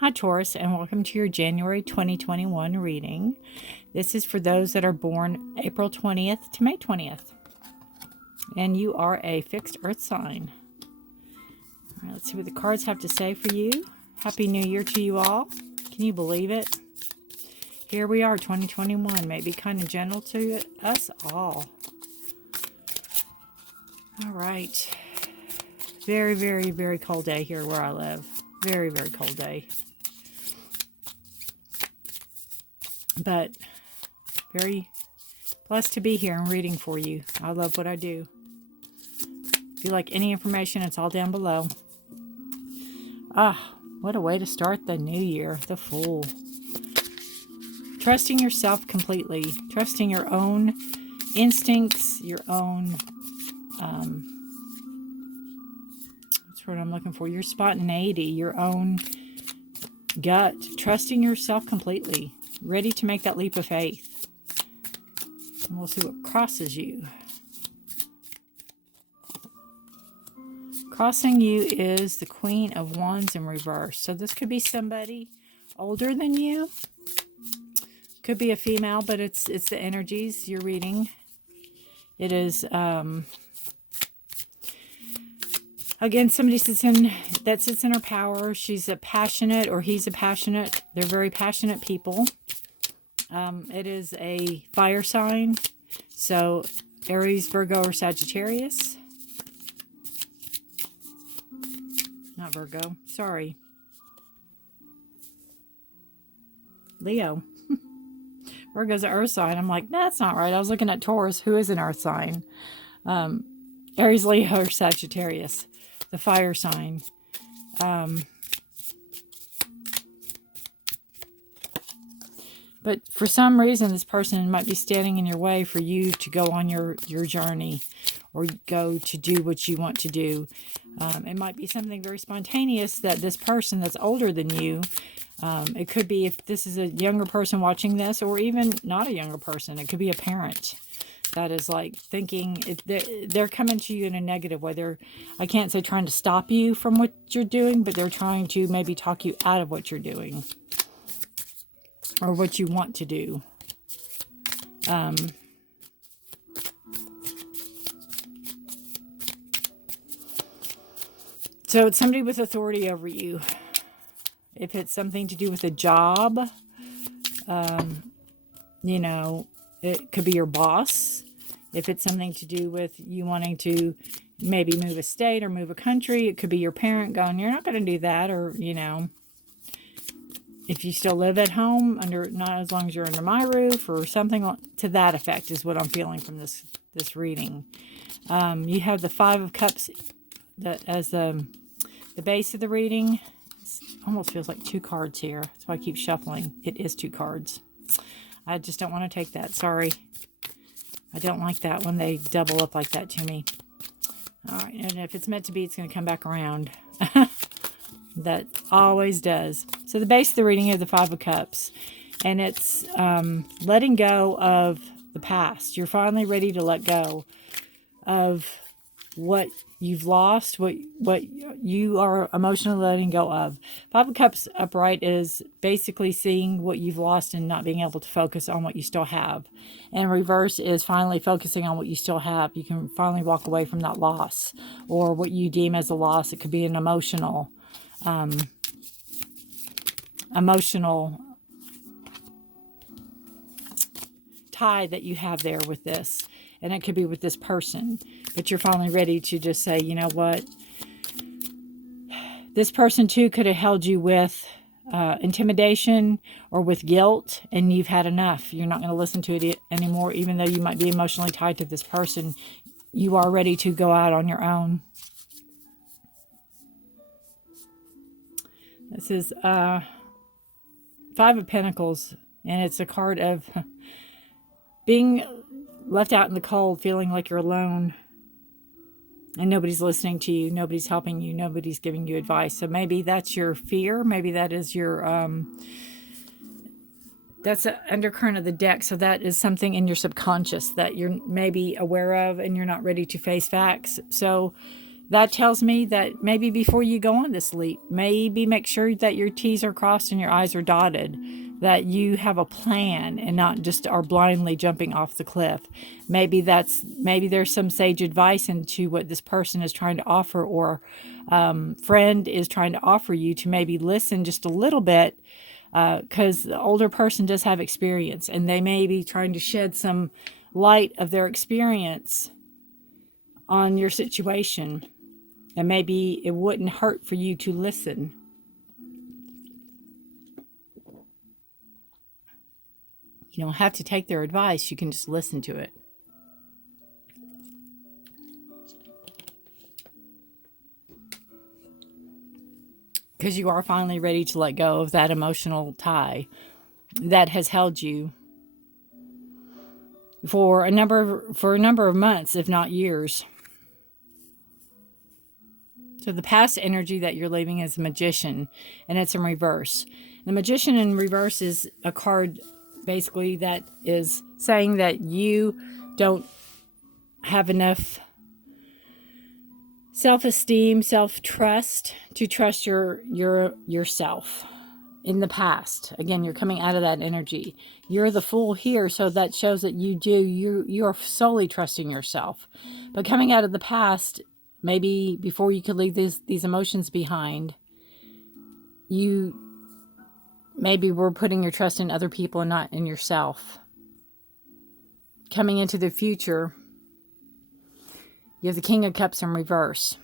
Hi Taurus, and welcome to your January 2021 reading. This is for those that are born April 20th to May 20th. And you are a fixed earth sign. All right, let's see what the cards have to say for you. Happy New Year to you all. Can you believe it? Here we are, 2021. May be kind of gentle to us all. All right. Very, very, very cold day here where I live. Very, very cold day. But very blessed to be here and reading for you. I love what I do. If you like any information, it's all down below. What a way to start the new year. The Fool. Trusting yourself completely. Trusting your own instincts, your own, that's what I'm looking for, your spontaneity, your own gut. Trusting yourself completely. Ready to make that leap of faith. And we'll see what crosses you. Crossing you is the Queen of Wands in reverse. So this could be somebody older than you. Could be a female, but it's the energies you're reading. It is, again, somebody that sits in her power. She's a passionate, or he's a passionate. They're very passionate people. It is a fire sign. So Aries, Virgo, or Sagittarius. Not Virgo. Sorry. Leo. Virgo's an earth sign. I'm like, that's not right. I was looking at Taurus, who is an earth sign. Aries, Leo, or Sagittarius. The fire sign. But for some reason, this person might be standing in your way for you to go on your journey or go to do what you want to do. It might be something very spontaneous that this person that's older than you, it could be if this is a younger person watching this, or even not a younger person. It could be a parent that is like thinking, they're coming to you in a negative way. I can't say trying to stop you from what you're doing, but they're trying to maybe talk you out of what you're doing. Or what you want to do. So it's somebody with authority over you. If it's something to do with a job, it could be your boss. If it's something to do with you wanting to maybe move a state or move a country, it could be your parent going, you're not going to do that, or, if you still live at home, not as long as you're under my roof, or something to that effect is what I'm feeling from this reading. You have the Five of Cups as the base of the reading. It almost feels like two cards here. That's why I keep shuffling. It is two cards. I just don't want to take that. Sorry. I don't like that when they double up like that to me. All right, and if it's meant to be, it's going to come back around. That always does. So the base of the reading is the Five of Cups. And it's letting go of the past. You're finally ready to let go of what you've lost, what you are emotionally letting go of. Five of Cups upright is basically seeing what you've lost and not being able to focus on what you still have. And reverse is finally focusing on what you still have. You can finally walk away from that loss, or what you deem as a loss. It could be an emotional tie that you have there with this, and it could be with this person, but you're finally ready to just say, you know what, this person too could have held you with intimidation or with guilt, and you've had enough. You're not going to listen to it anymore. Even though you might be emotionally tied to this person, you are ready to go out on your own. This is Five of Pentacles, and it's a card of being left out in the cold, feeling like you're alone, and nobody's listening to you, nobody's helping you, nobody's giving you advice. So maybe that's your fear, maybe that is your, that's an undercurrent of the deck. So that is something in your subconscious that you're maybe aware of, and you're not ready to face facts. So that tells me that maybe before you go on this leap, maybe make sure that your T's are crossed and your I's are dotted, that you have a plan and not just are blindly jumping off the cliff. Maybe there's some sage advice into what this person is trying to offer, or friend is trying to offer you, to maybe listen just a little bit, because the older person does have experience, and they may be trying to shed some light of their experience on your situation. And maybe it wouldn't hurt for you to listen. You don't have to take their advice. You can just listen to it. Because you are finally ready to let go of that emotional tie that has held you for a number of months, if not years. So the past energy that you're leaving is a Magician, and it's in reverse. The Magician in reverse is a card basically that is saying that you don't have enough self-esteem, self-trust to trust yourself. In the past, again, you're coming out of that energy. You're the Fool here, so that shows that you're solely trusting yourself. But coming out of the past, maybe before you could leave these emotions behind, you maybe were putting your trust in other people and not in yourself. Coming into the future, you have the King of Cups in reverse.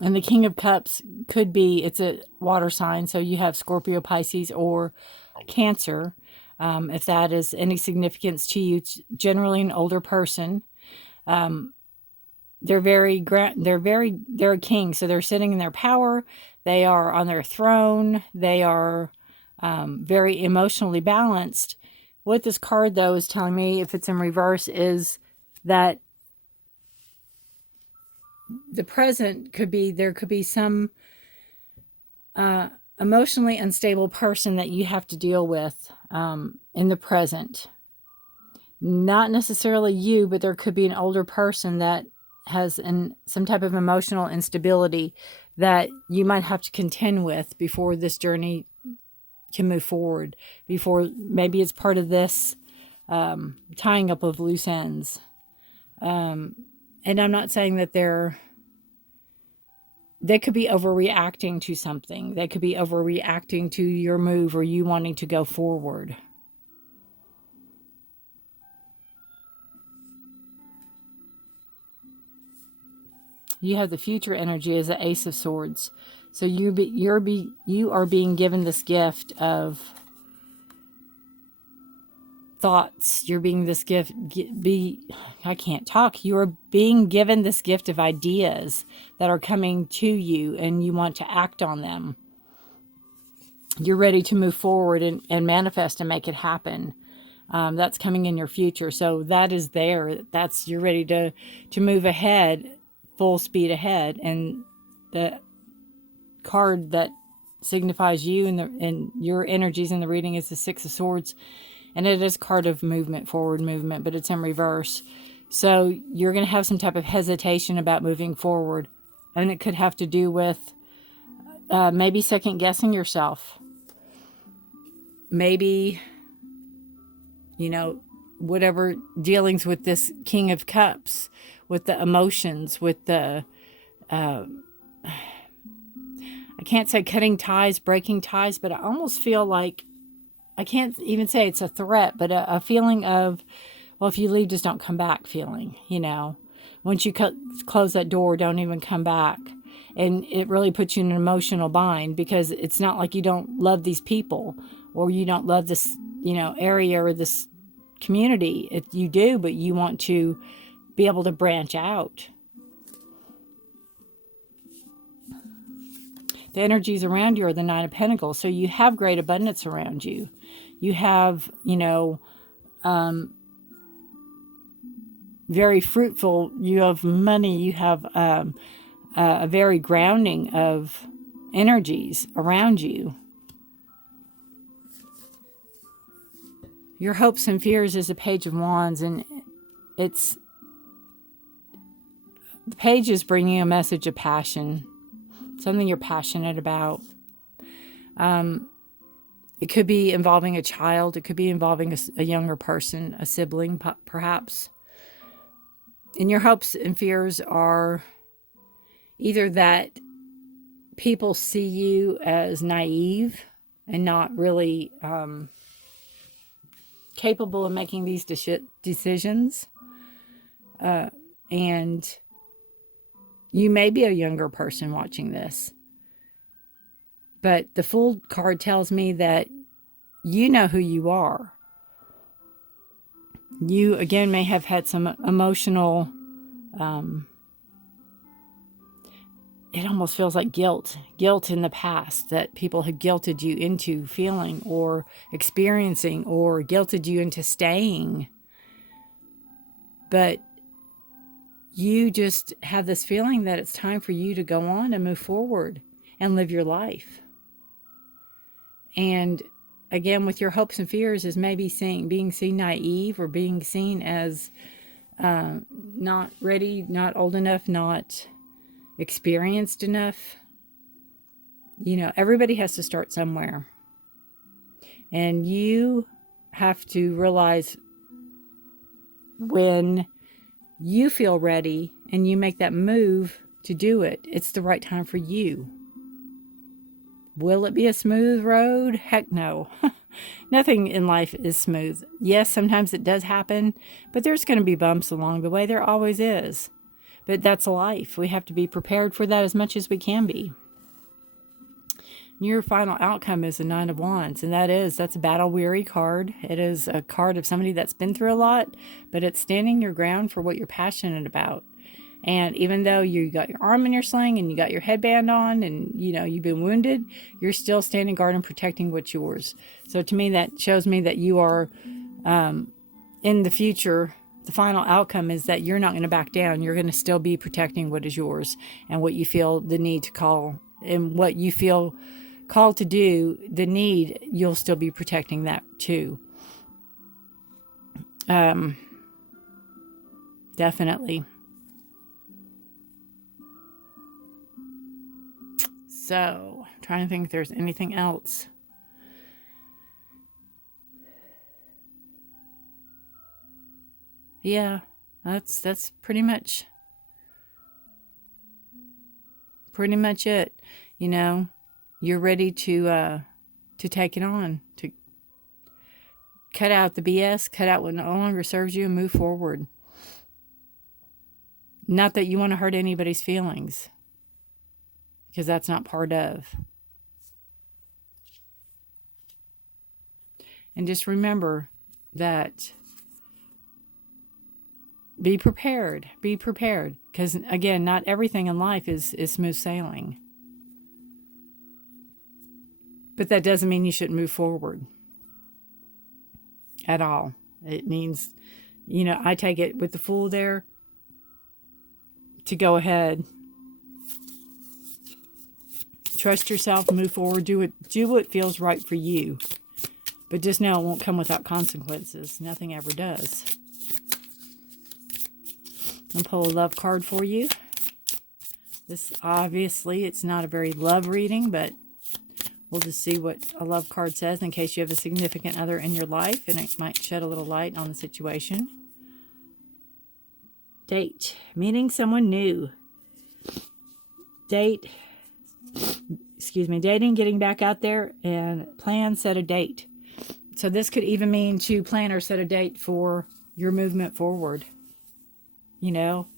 And the King of Cups could be, it's a water sign, so you have Scorpio, Pisces, or Cancer. If that is any significance to you, it's generally an older person. They're a king, so they're sitting in their power. They are on their throne. They are very emotionally balanced. What this card, though, is telling me, if it's in reverse, is that the present there could be some emotionally unstable person that you have to deal with in the present. Not necessarily you, but there could be an older person that has some type of emotional instability that you might have to contend with before this journey can move forward. Before maybe it's part of this tying up of loose ends. And I'm not saying that they could be overreacting to something. They could be overreacting to your move or you wanting to go forward. You have the future energy as the Ace of Swords. So you are being given this gift of thoughts. You're being this gift, I can't talk. You are being given this gift of ideas that are coming to you and you want to act on them. You're ready to move forward and manifest and make it happen. That's coming in your future. So that is there. You're ready to move ahead, full speed ahead. And the card that signifies you and your energies in the reading is the Six of Swords. And it is a card of movement, forward movement, but it's in reverse. So you're going to have some type of hesitation about moving forward. And it could have to do with maybe second guessing yourself. Maybe, whatever dealings with this King of Cups, with the emotions, with the, I can't say cutting ties, breaking ties, but I almost feel like, I can't even say it's a threat, but a feeling of, well, if you leave, just don't come back feeling, Once you close that door, don't even come back. And it really puts you in an emotional bind because it's not like you don't love these people or you don't love this, area or this community. You do, but you want to be able to branch out. The energies around you are the Nine of Pentacles. So you have great abundance around you. You have, very fruitful. You have money. You have a very grounding of energies around you. Your hopes and fears is a Page of Wands, and it's The page is bringing a message of passion, something you're passionate about. It could be involving a child. It could be involving a younger person, a sibling, perhaps. And your hopes and fears are either that people see you as naive and not really capable of making these decisions. And you may be a younger person watching this. But the Fool card tells me that you know who you are. You, again, may have had some emotional, it almost feels like guilt in the past that people have guilted you into feeling or experiencing or guilted you into staying. But you just have this feeling that it's time for you to go on and move forward and live your life. And again, with your hopes and fears is maybe being seen naive or being seen as not ready, not old enough, not experienced enough. You know, everybody has to start somewhere. And you have to realize when you feel ready and you make that move to do it, it's the right time for you. Will it be a smooth road? Heck no. Nothing in life is smooth. Yes, sometimes it does happen, but there's going to be bumps along the way. There always is. But that's life. We have to be prepared for that as much as we can be. Your final outcome is the Nine of Wands, and that's a battle-weary card. It is a card of somebody that's been through a lot, but it's standing your ground for what you're passionate about. And even though you got your arm in your sling and you got your headband on and, you know, you've been wounded, you're still standing guard and protecting what's yours. So to me, that shows me that you are, in the future, the final outcome is that you're not going to back down. You're going to still be protecting what is yours and what you feel the need to call and what you feel called to do, the need, you'll still be protecting that too. Definitely. So, I'm trying to think if there's anything else. Yeah, that's pretty much it. You know, you're ready to take it on, to cut out the BS, cut out what no longer serves you, and move forward. Not that you want to hurt anybody's feelings, because that's not part of. And just remember that be prepared, because again, not everything in life is smooth sailing. But that doesn't mean you shouldn't move forward at all. It means, you know, I take it with the Fool there to go ahead. Trust yourself, move forward, do what feels right for you. But just know it won't come without consequences. Nothing ever does. I'll pull a love card for you. This, obviously, it's not a very love reading, but we'll just see what a love card says in case you have a significant other in your life, and it might shed a little light on the situation. Date. Meeting someone new. Dating, getting back out there, and plan, set a date. So this could even mean to plan or set a date for your movement forward. You know,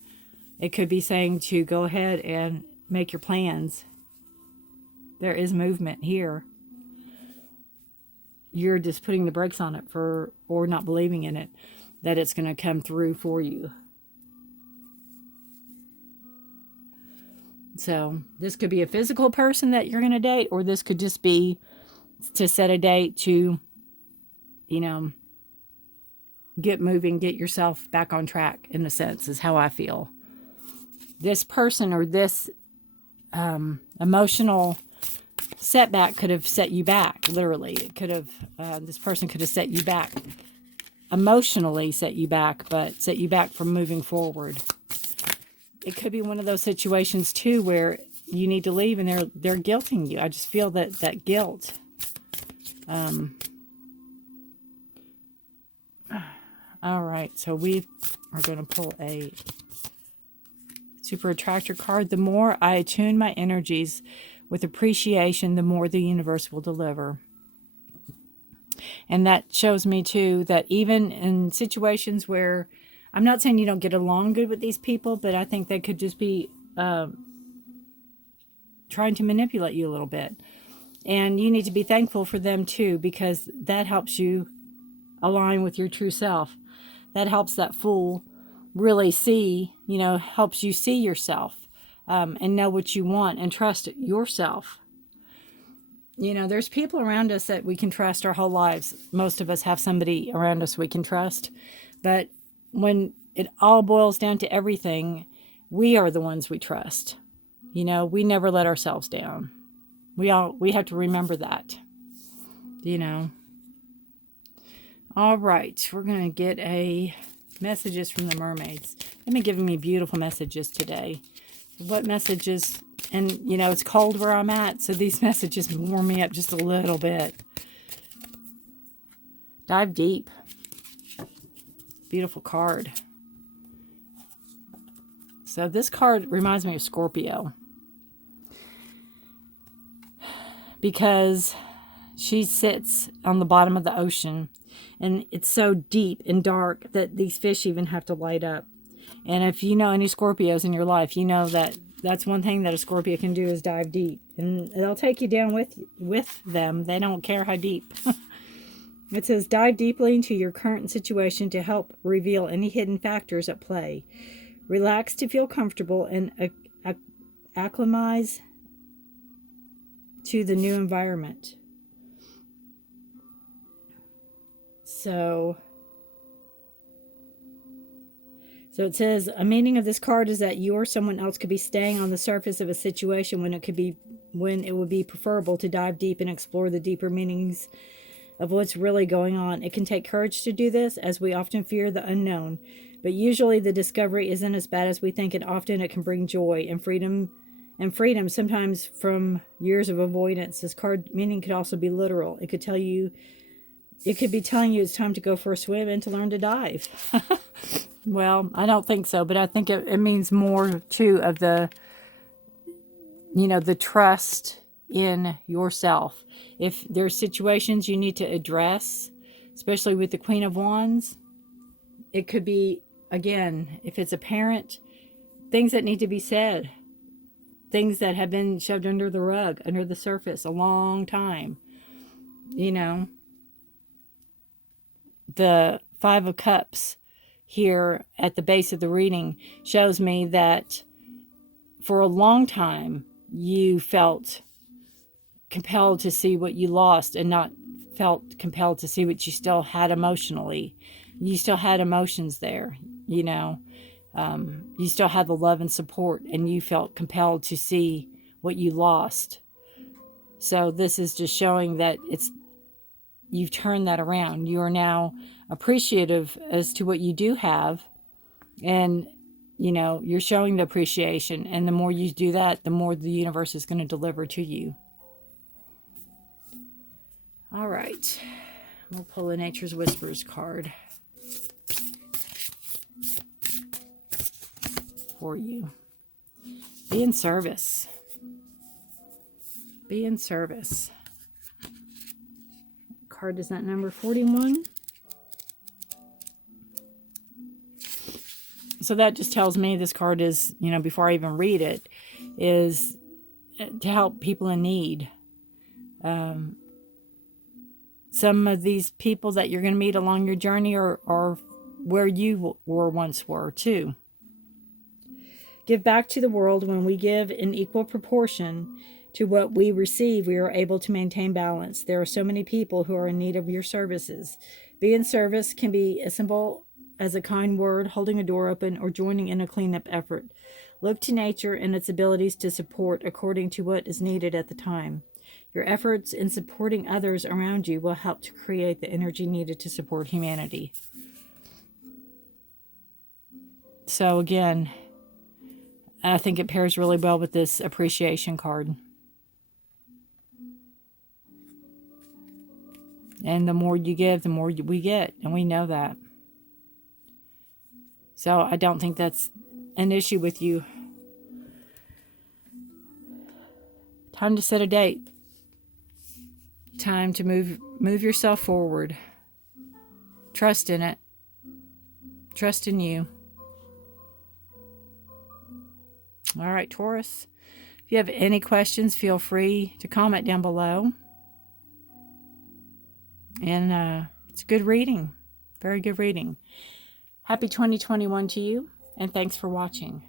it could be saying to go ahead and make your plans. There is movement here. You're just putting the brakes on it or not believing in it, that it's going to come through for you. So this could be a physical person that you're going to date, or this could just be to set a date to, you know, get moving, get yourself back on track, in a sense, is how I feel. This person or this emotional setback could have set you back, literally. It could have, this person could have set you back, emotionally set you back, but set you back from moving forward. it could be one of those situations too where you need to leave and they're guilting you. I just feel that guilt. All right, so we are going to pull a Super Attractor card. The more I attune my energies with appreciation, the more the universe will deliver. And that shows me too that even in situations where, I'm not saying you don't get along good with these people, but I think they could just be trying to manipulate you a little bit. And you need to be thankful for them too, because that helps you align with your true self. That helps that fool really see, helps you see yourself and know what you want and trust yourself. There's people around us that we can trust our whole lives. Most of us have somebody around us we can trust. But when it all boils down to everything, we are the ones we trust. We never let ourselves down. We have to remember that. All right, we're going to get messages from the mermaids. They've been giving me beautiful messages today. What messages? And, it's cold where I'm at, so these messages warm me up just a little bit. Dive deep. Beautiful card. So this card reminds me of Scorpio. Because she sits on the bottom of the ocean. And it's so deep and dark that these fish even have to light up. And if you know any Scorpios in your life, you know that that's one thing that a Scorpio can do is dive deep. And they'll take you down with them. They don't care how deep. It says, dive deeply into your current situation to help reveal any hidden factors at play. Relax to feel comfortable and acclimatize to the new environment. So it says, a meaning of this card is that you or someone else could be staying on the surface of a situation when it would be preferable to dive deep and explore the deeper meanings of what's really going on. It can take courage to do this, as we often fear the unknown, but usually the discovery isn't as bad as we think, and often it can bring joy and freedom, sometimes from years of avoidance. This card meaning could also be literal. It could be telling you it's time to go for a swim and to learn to dive. Well, I don't think so, but I think it means more too of the trust in yourself. If there's situations you need to address, especially with the Queen of Wands, it could be, again, if it's a parent, things that need to be said, things that have been shoved under the rug, under the surface a long time. The Five of Cups here at the base of the reading shows me that for a long time you felt compelled to see what you lost and not felt compelled to see what you still had emotionally. You still had emotions there, you still had the love and support, and you felt compelled to see what you lost. So this is just showing that you've turned that around. You are now appreciative as to what you do have, and you're showing the appreciation, and the more you do that, the more the universe is going to deliver to you. All right, we'll pull a Nature's Whispers card for you. Be in service. Be in service. Card is that number 41. So that just tells me this card is, before I even read it, is to help people in need. Some of these people that you're going to meet along your journey are where you once were too. Give back to the world. When we give in equal proportion to what we receive, we are able to maintain balance. There are so many people who are in need of your services. Be in service can be as simple as a kind word, holding a door open, or joining in a cleanup effort. Look to nature and its abilities to support according to what is needed at the time. Your efforts in supporting others around you will help to create the energy needed to support humanity. So again, I think it pairs really well with this appreciation card. And the more you give, the more we get. And we know that. So I don't think that's an issue with you. Time to set a date. Time to move yourself forward. Trust in it. Trust in you. All right, Taurus. If you have any questions, feel free to comment down below. And it's a good reading. Very good reading. Happy 2021 to you, and thanks for watching.